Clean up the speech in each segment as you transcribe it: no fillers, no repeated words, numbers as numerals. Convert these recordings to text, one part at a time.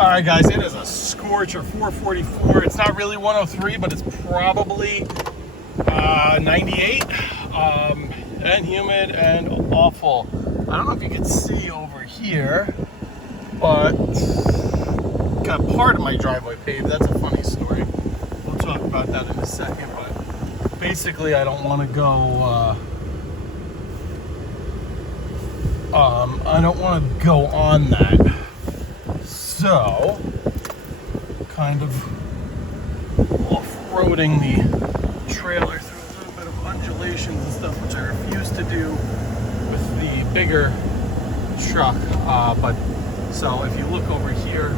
All right, guys, it is a scorcher 444. It's not really 103, but it's probably 98 and humid and awful. I don't know if you can see over here, but got part of my driveway paved. That's a funny story. We'll talk about that in a second, but basically I don't want to go on that. So, kind of off-roading the trailer through a little bit of undulations and stuff, which I refuse to do with the bigger truck. But so if you look over here,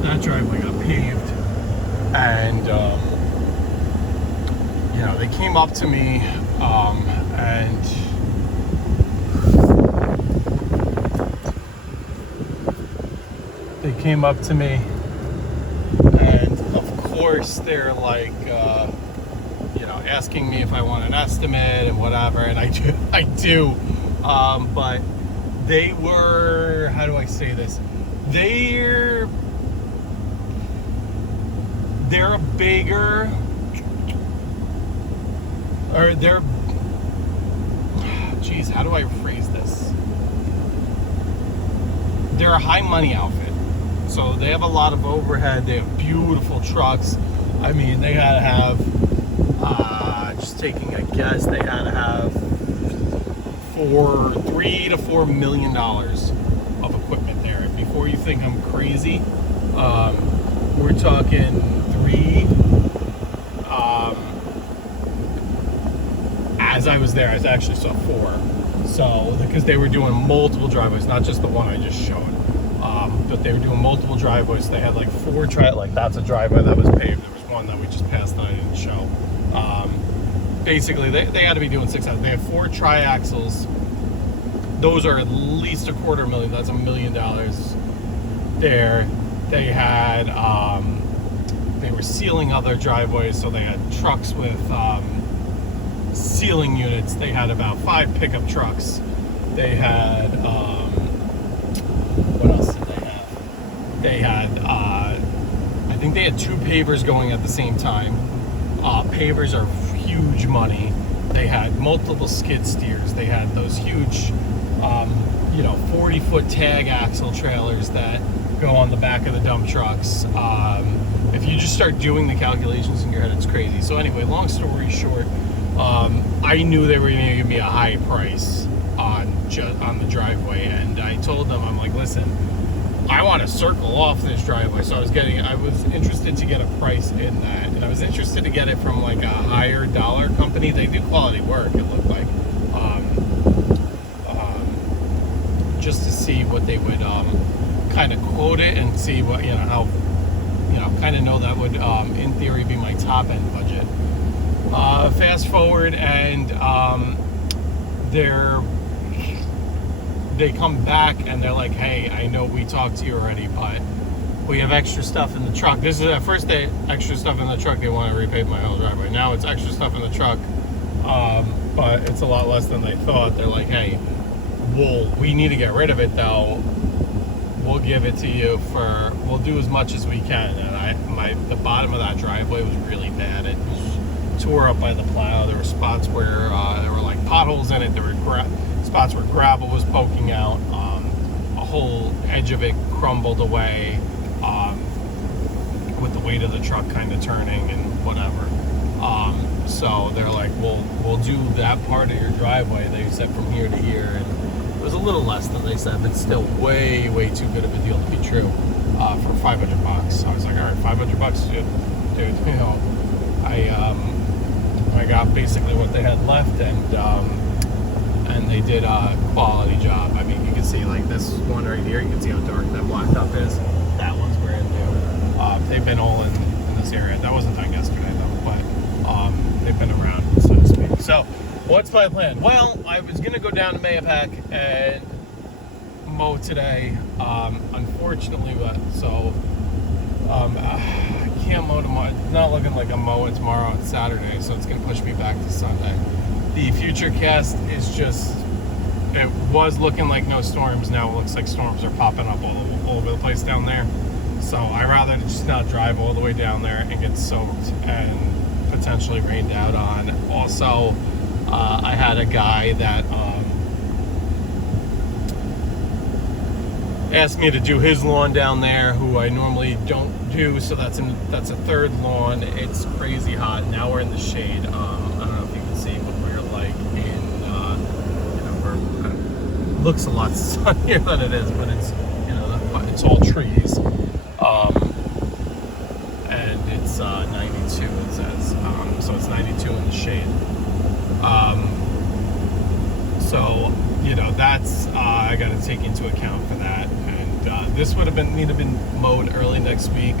that driveway got paved, and you know, they came up to me and of course they're like you know, asking me if I want an estimate and whatever, and I do, but they were, how do I say this, they're a bigger, or they're, geez, how do I phrase this? They're a high money outfit. So they have a lot of overhead. They have beautiful trucks. I mean, they had to have, just taking a guess, they had to have $3 to $4 million of equipment there. And before you think I'm crazy, we're talking three. As I was there, I actually saw four. So, because they were doing multiple driveways, not just the one I just showed. But they were doing multiple driveways. They had like four like that's a driveway that was paved. There was one that we just passed that I didn't show. Basically, they had to be doing 6,000. They have four triaxles. Those are at least $250,000. That's $1 million there. They had, they were sealing other driveways, so they had trucks with sealing units. They had about 5 pickup trucks. They had, what else did they have? They had, I think they had 2 pavers going at the same time. Pavers are huge money. They had multiple skid steers. They had those huge, you know, 40-foot tag axle trailers that go on the back of the dump trucks. If you just start doing the calculations in your head, it's crazy. So anyway, long story short, I knew they were going to give me a high price on the driveway, and I told them, I'm like, listen, I want to circle off this driveway. So I was interested to get a price in that, and I was interested to get it from like a higher dollar company. They do quality work, it looked like, just to see what they would kind of quote it and see what, you know, how, you know, kind of know that would in theory be my top end budget. Fast forward, and they come back and they're like, hey, I know we talked to you already, but we have extra stuff in the truck. This is at first they extra stuff in the truck. They want to repave my whole driveway. Now it's extra stuff in the truck, but it's a lot less than they thought. They're like, hey, we need to get rid of it though. We'll give it to you we'll do as much as we can. And the bottom of that driveway was really bad. It was tore up by the plow. There were spots where there were like potholes in it. There were spots where gravel was poking out. A whole edge of it crumbled away with the weight of the truck kind of turning and whatever. So they're like, we'll do that part of your driveway. They said from here to here, and it was a little less than they said, but still way too good of a deal to be true for $500. I was like, all right, $500, dude. You know, I got basically what they had left, and they did a quality job. I mean, you can see like this one right here. You can see how dark that blacktop is. That one's brand new. They've been all in this area. That wasn't done yesterday though, but they've been around, so to speak. So, what's my plan? Well, I was gonna go down to Mahopac and mow today. Unfortunately, I can't mow tomorrow. It's not looking like I'm mowing tomorrow on Saturday, so it's gonna push me back to Sunday. The future cast is just it was looking like no storms. Now it looks like storms are popping up all over the place down there. So I rather just not drive all the way down there and get soaked and potentially rained out on. Also, I had a guy that asked me to do his lawn down there, who I normally don't do. So that's a third lawn. It's crazy hot. Now we're in the shade. I don't know if you can see what we're like in. Looks a lot sunnier than it is, but it's it's all trees. And it's 92. It says so. It's 92 in the shade. So that's I got to take into account for that. And this would have been mowed early next week.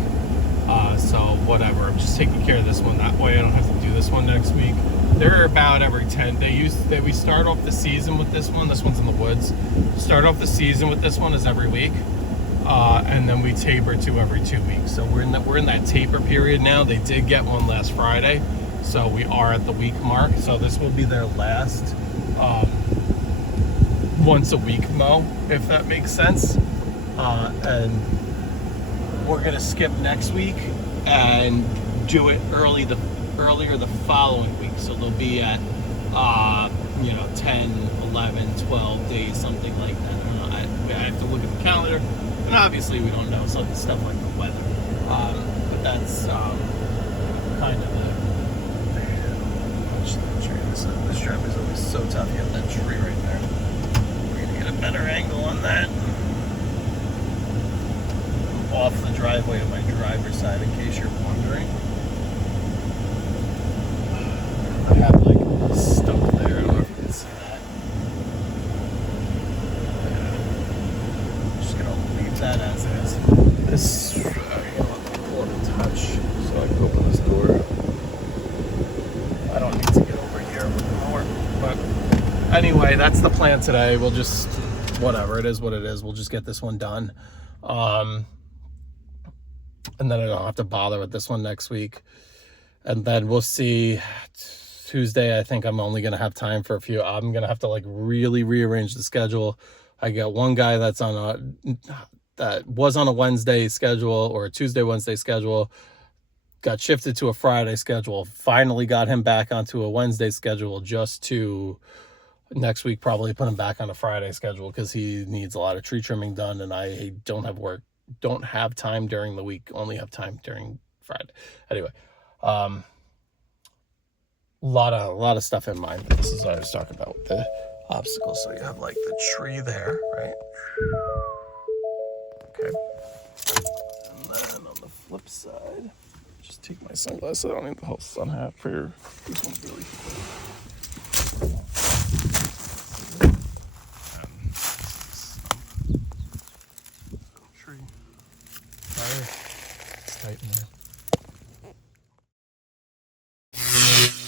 So whatever. I'm just taking care of this one. That way I don't have to do this one next week. They're about every 10. We start off the season with this one. This one's in the woods. Start off the season with this one is every week. And then we taper to every 2 weeks. So we're in that taper period now. They did get one last Friday. So we are at the week mark. So this will be their last once a week mow, if that makes sense. And we're gonna skip next week and do it earlier the following week. So they'll be at 10, 11, 12 days, something like that. I don't know. I have to look at the calendar, and obviously we don't know some stuff like the weather. But that's kind of the tree. This drive is always so tough. You have that tree right there. We're gonna get a better angle on that. Off the driveway to my driver's side, in case you're wondering. I have like stuff there. I don't know if you can see that. Just gonna leave that as is. This, pull up a touch so I can open this door. I don't need to get over here with the mower. But anyway, that's the plan today. We'll just, whatever, it is what it is. We'll just get this one done. And then I don't have to bother with this one next week. And then we'll see. Tuesday, I think I'm only going to have time for a few. I'm going to have to like really rearrange the schedule. I got one guy that was on a Wednesday schedule or a Tuesday, Wednesday schedule, got shifted to a Friday schedule, finally got him back onto a Wednesday schedule just to next week probably put him back on a Friday schedule because he needs a lot of tree trimming done, and I don't have time during the week, only have time during Friday. Anyway, a lot of stuff in mind. This is what I was talking about with the obstacles. So you have like the tree there, right? Okay. And then on the flip side, just take my sunglasses. I don't need the whole sun hat for this one's really tree. Sorry, it's tight in there.